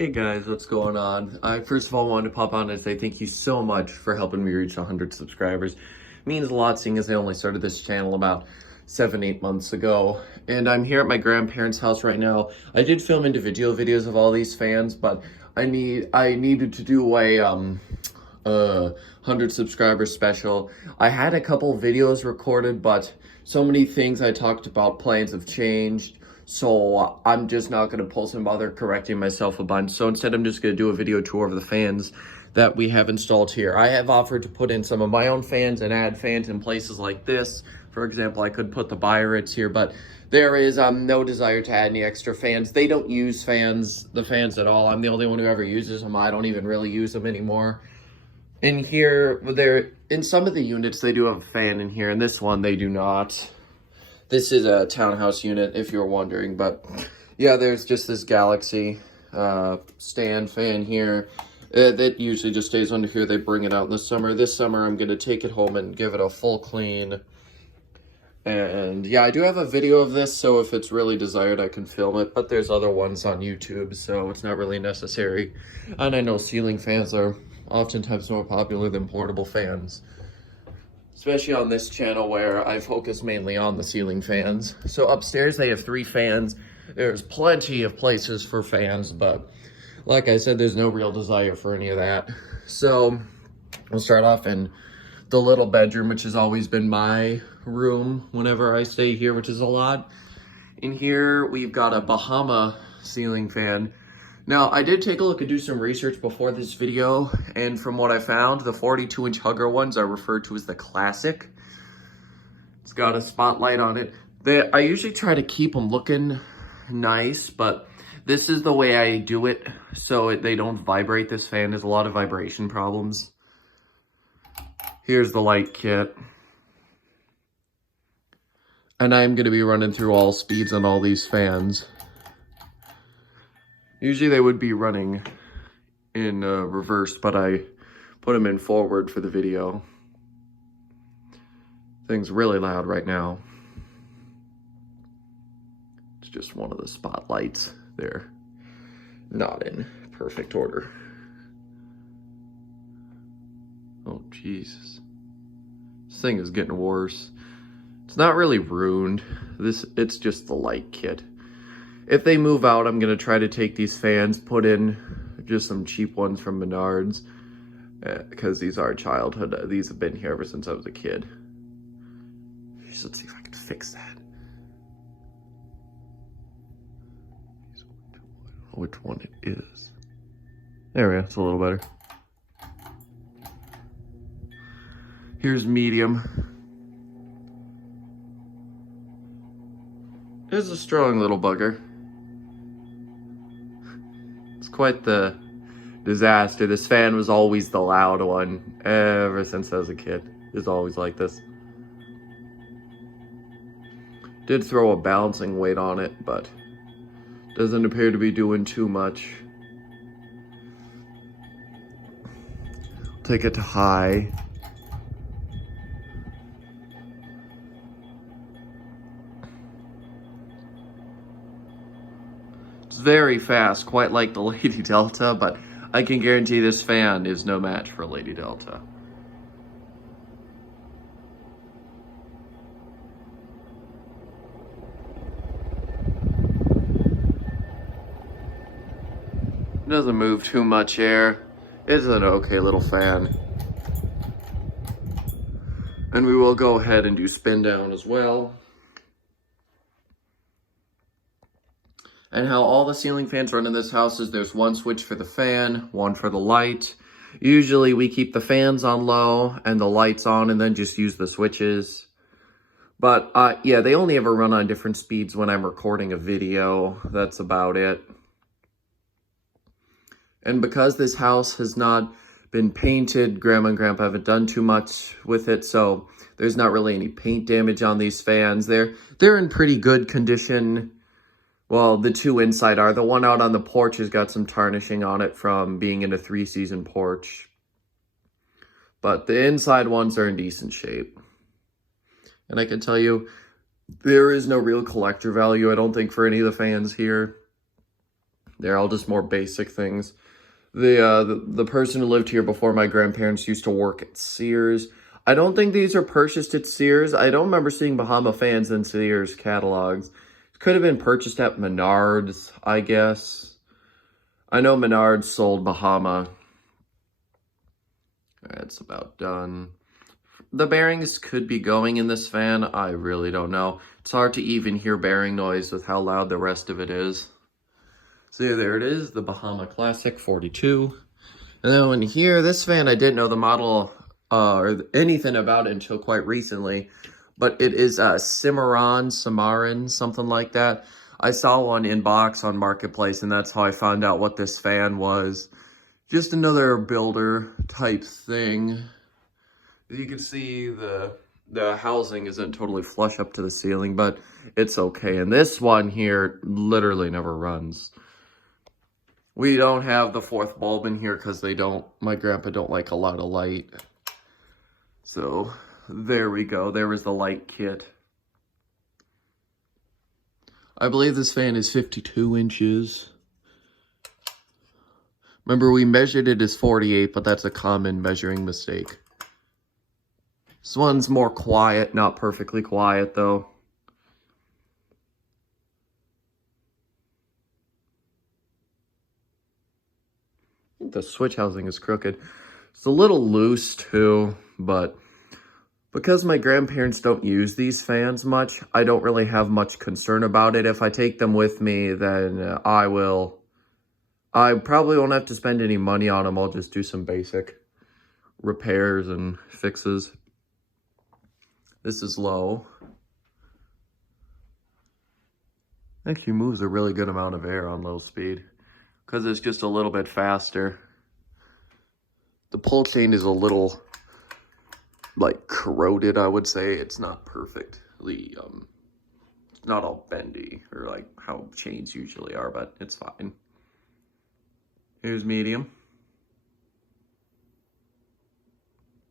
Hey guys, what's going on? I first of all wanted to pop on and say thank you so much for helping me reach 100 subscribers. It means a lot seeing as I only started this channel about 7-8 months ago. And I'm here at my grandparents' house right now. I did film individual videos of all these fans, but I needed to do a 100 subscribers special. I had a couple videos recorded, but so many things I talked about plans have changed. So I'm just not going to post and bother correcting myself a bunch. So instead, I'm just going to do a video tour of the fans that we have installed here. I have offered to put in some of my own fans and add fans in places like this. For example, I could put the Byritts here, but there is no desire to add any extra fans. They don't use the fans at all. I'm the only one who ever uses them. I don't even really use them anymore. In here, in some of the units, they do have a fan in here, and this one, they do not. This is a townhouse unit, if you're wondering, but yeah, there's just this Galaxy stand fan here. That usually just stays under here. They bring it out in the summer. This summer, I'm going to take it home and give it a full clean. And yeah, I do have a video of this, so if it's really desired, I can film it, but there's other ones on YouTube, so it's not really necessary. And I know ceiling fans are oftentimes more popular than portable fans, especially on this channel where I focus mainly on the ceiling fans. So upstairs they have 3 fans. There's plenty of places for fans, but like I said, there's no real desire for any of that. So we'll start off in the little bedroom, which has always been my room whenever I stay here, which is a lot. In here, we've got a Bahama ceiling fan. Now, I did take a look and do some research before this video, and from what I found, the 42-inch hugger ones are referred to as the Classic. It's got a spotlight on it. I usually try to keep them looking nice, but this is the way I do it, so they don't vibrate. This fan has a lot of vibration problems. Here's the light kit. And I'm going to be running through all speeds on all these fans. Usually they would be running in reverse, but I put them in forward for the video. Thing's really loud right now. It's just one of the spotlights. They're not in perfect order. Oh, Jesus. This thing is getting worse. It's not really ruined. It's just the light kit. If they move out, I'm going to try to take these fans, put in just some cheap ones from Menards, because these are childhood. These have been here ever since I was a kid. Let's see if I can fix that. I don't know which one it is. There we go. It's a little better. Here's medium. It's a strong little bugger. It's quite the disaster. This fan was always the loud one ever since I was a kid. It's always like this. Did throw a balancing weight on it, but doesn't appear to be doing too much. Take it to high. Very fast, quite like the Lady Delta, but I can guarantee this fan is no match for Lady Delta. It doesn't move too much air. It's an okay little fan. And we will go ahead and do spin down as well. And how all the ceiling fans run in this house is there's one switch for the fan, one for the light. Usually we keep the fans on low and the lights on and then just use the switches. But yeah, they only ever run on different speeds when I'm recording a video. That's about it. And because this house has not been painted, Grandma and Grandpa haven't done too much with it, so there's not really any paint damage on these fans. They're in pretty good condition. Well, the 2 inside are. The one out on the porch has got some tarnishing on it from being in a 3-season porch. But the inside ones are in decent shape. And I can tell you, there is no real collector value, I don't think, for any of the fans here. They're all just more basic things. The person who lived here before my grandparents used to work at Sears. I don't think these are purchased at Sears. I don't remember seeing Bahama fans in Sears catalogs. It could have been purchased at Menards, I guess. I know Menards sold Bahama. It's about done. The bearings could be going in this fan. I really don't know. It's hard to even hear bearing noise with how loud the rest of it is. So yeah, there it is, the Bahama Classic 42. And then in here, this fan, I didn't know the model or anything about it until quite recently. But it is a Cimarron, something like that. I saw one in box on Marketplace, and that's how I found out what this fan was. Just another builder type thing. You can see the housing isn't totally flush up to the ceiling, but it's okay. And this one here literally never runs. We don't have the fourth bulb in here because my grandpa don't like a lot of light. So there we go. There was the light kit. I believe this fan is 52 inches. Remember, we measured it as 48, but that's a common measuring mistake. This one's more quiet, not perfectly quiet though. I think the switch housing is crooked. It's a little loose too, but because my grandparents don't use these fans much, I don't really have much concern about it. If I take them with me, then I probably won't have to spend any money on them. I'll just do some basic repairs and fixes. This is low. Actually moves a really good amount of air on low speed because it's just a little bit faster. The pull chain is a little like corroded, I would say. It's not perfectly, it's not all bendy or like how chains usually are, but it's fine. Here's medium.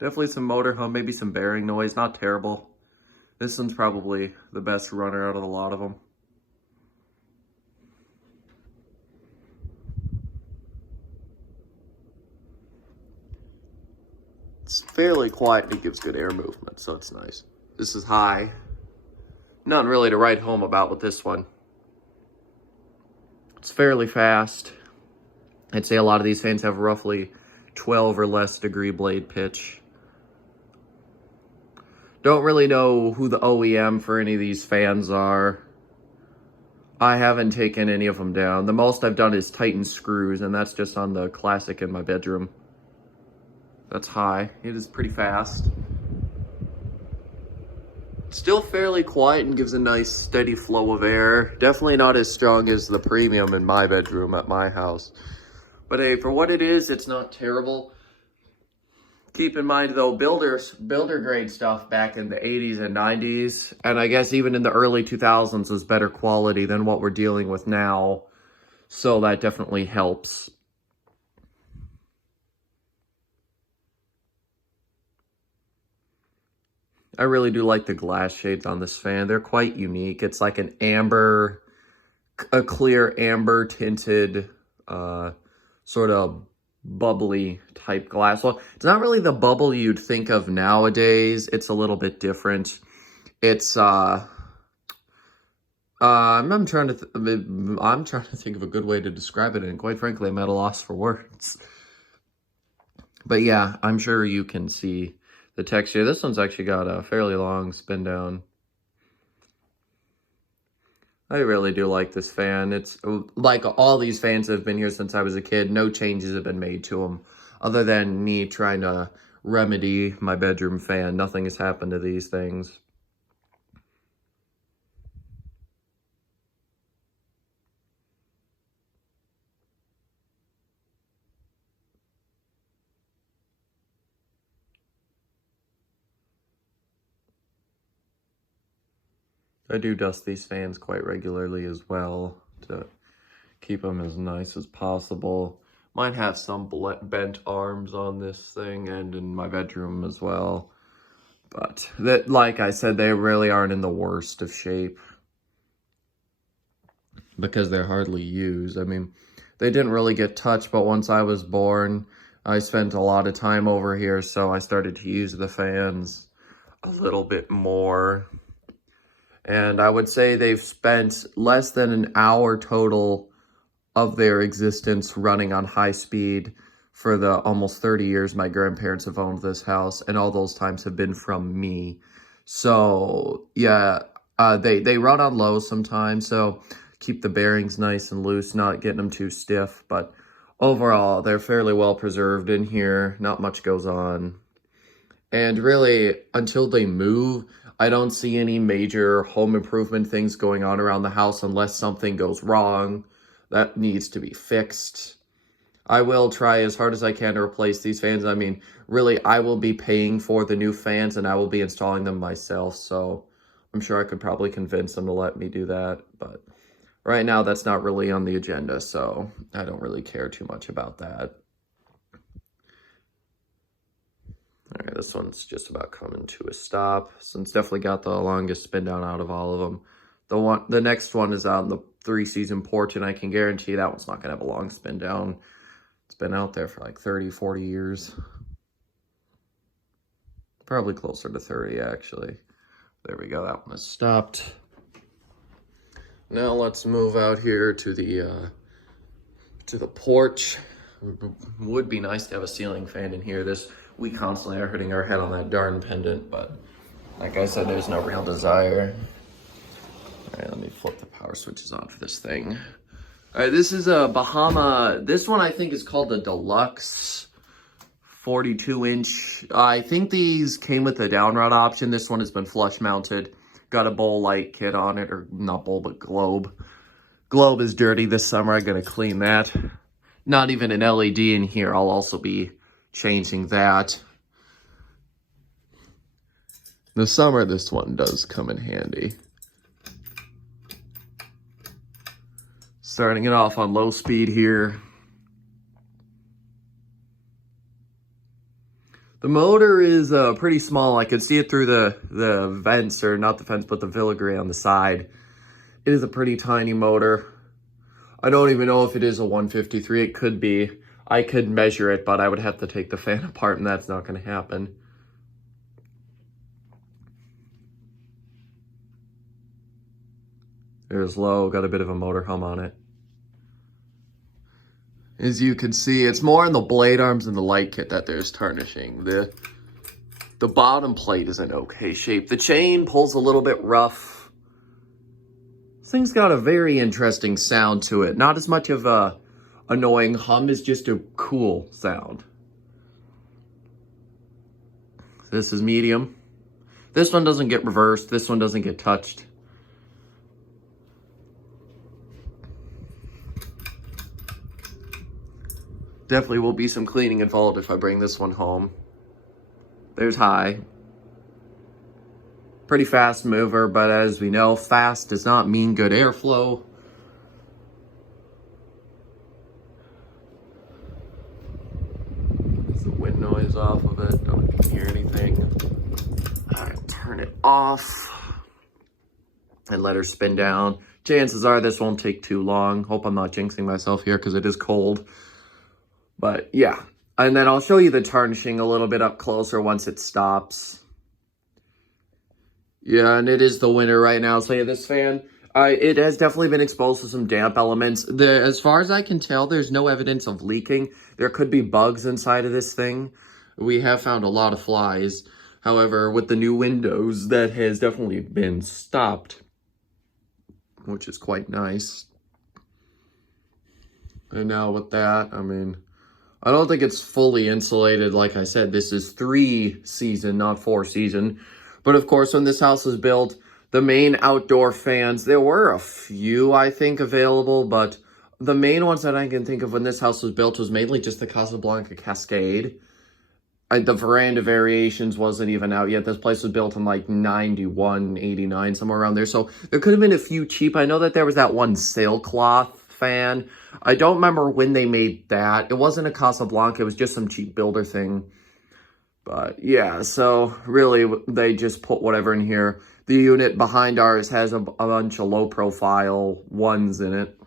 Definitely some motor hum, maybe some bearing noise, not terrible. This one's probably the best runner out of a lot of them. It's fairly quiet and it gives good air movement, so it's nice. This is high. Nothing really to write home about with this one. It's fairly fast. I'd say a lot of these fans have roughly 12 or less degree blade pitch. Don't really know who the OEM for any of these fans are. I haven't taken any of them down. The most I've done is tighten screws, and that's just on the Classic in my bedroom. That's high. It is pretty fast. Still fairly quiet and gives a nice steady flow of air. Definitely not as strong as the Premium in my bedroom at my house. But hey, for what it is, it's not terrible. Keep in mind though, builder grade stuff back in the 80s and 90s, and I guess even in the early 2000s was better quality than what we're dealing with now. So that definitely helps. I really do like the glass shades on this fan. They're quite unique. It's like an amber, a clear amber tinted, sort of bubbly type glass. Well, it's not really the bubble you'd think of nowadays. It's a little bit different. It's I'm trying to think of a good way to describe it, and quite frankly, I'm at a loss for words. But yeah, I'm sure you can see the texture. This one's actually got a fairly long spin down. I really do like this fan. It's like all these fans that have been here since I was a kid. No changes have been made to them other than me trying to remedy my bedroom fan. Nothing has happened to these things. I do dust these fans quite regularly as well to keep them as nice as possible. Might have some bent arms on this thing and in my bedroom as well. But that, like I said, they really aren't in the worst of shape. because they're hardly used. I mean, they didn't really get touched, but once I was born, I spent a lot of time over here, so I started to use the fans a little bit more. And I would say they've spent less than an hour total of their existence running on high speed for the almost 30 years my grandparents have owned this house, and all those times have been from me. So yeah, they run on low sometimes, so keep the bearings nice and loose, not getting them too stiff. But overall, they're fairly well preserved in here. Not much goes on. And really, until they move, I don't see any major home improvement things going on around the house unless something goes wrong that needs to be fixed. I will try as hard as I can to replace these fans. I mean, really, I will be paying for the new fans and I will be installing them myself. So I'm sure I could probably convince them to let me do that. But right now, that's not really on the agenda. So I don't really care too much about that. All right, this one's just about coming to a stop. So it's definitely got the longest spin down out of all of them. The next one is on the 3-season Porch, and I can guarantee that one's not going to have a long spin down. It's been out there for like 30, 40 years. Probably closer to 30, actually. There we go, that one has stopped. Now let's move out here to the porch. Would be nice to have a ceiling fan in here. We constantly are hitting our head on that darn pendant, but like I said, there's no real desire. All right, let me flip the power switches on for this thing. All right, this is a Bahama. This one I think is called the Deluxe 42-inch. I think these came with the down rod option. This one has been flush mounted. Got a bowl light kit on it, or not bowl, but globe. Globe is dirty this summer. I'm gonna clean that. Not even an LED in here. I'll also be changing that. In the summer, this one does come in handy. Starting it off on low speed here. The motor is pretty small. I could see it through the vents, or not the vents, but the filigree on the side. It is a pretty tiny motor. I don't even know if it is a 153. It could be. I could measure it, but I would have to take the fan apart, and that's not going to happen. There's low, got a bit of a motor hum on it. As you can see, it's more in the blade arms and the light kit that there's tarnishing. The bottom plate is in okay shape. The chain pulls a little bit rough. This thing's got a very interesting sound to it. Not as much of a annoying hum as just a cool sound. This is medium. This one doesn't get reversed. This one doesn't get touched. Definitely will be some cleaning involved if I bring this one home. There's high. Pretty fast mover, but as we know, fast does not mean good airflow. There's the wind noise off of it. Don't know if you can hear anything. Alright, turn it off. And let her spin down. Chances are this won't take too long. Hope I'm not jinxing myself here because it is cold. But yeah, and then I'll show you the tarnishing a little bit up closer once it stops. Yeah, and it is the winter right now. So yeah, this fan, it has definitely been exposed to some damp elements. As far as I can tell, there's no evidence of leaking. There could be bugs inside of this thing. We have found a lot of flies. However, with the new windows, that has definitely been stopped, which is quite nice. And now with that, I mean, I don't think it's fully insulated. Like I said, this is 3-season, not 4-season. But of course, when this house was built, the main outdoor fans, there were a few, I think, available. But the main ones that I can think of when this house was built was mainly just the Casablanca Cascade. The veranda variations wasn't even out yet. This place was built in like 91, 89, somewhere around there. So there could have been a few cheap. I know that there was that one sailcloth fan. I don't remember when they made that. It wasn't a Casablanca. It was just some cheap builder thing. But yeah, so really they just put whatever in here. The unit behind ours has a bunch of low profile ones in it.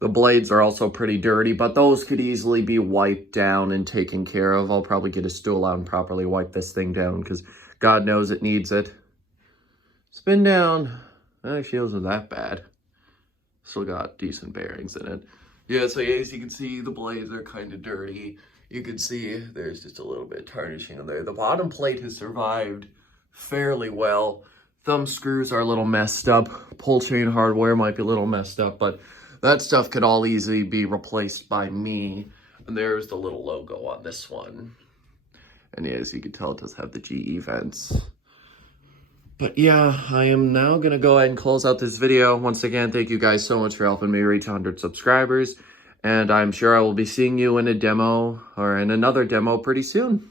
The blades are also pretty dirty, but those could easily be wiped down and taken care of. I'll probably get a stool out and properly wipe this thing down because God knows it needs it. Spin down. Actually, it wasn't that bad. Still got decent bearings in it. Yeah, so as you can see, the blades are kind of dirty. You can see there's just a little bit of tarnishing in there. The bottom plate has survived fairly well. Thumb screws are a little messed up. Pull chain hardware might be a little messed up, but that stuff could all easily be replaced by me. And there's the little logo on this one. And as you can tell, it does have the GE vents. But yeah, I am now going to go ahead and close out this video. Once again, thank you guys so much for helping me reach 100 subscribers. And I'm sure I will be seeing you in a demo or in another demo pretty soon.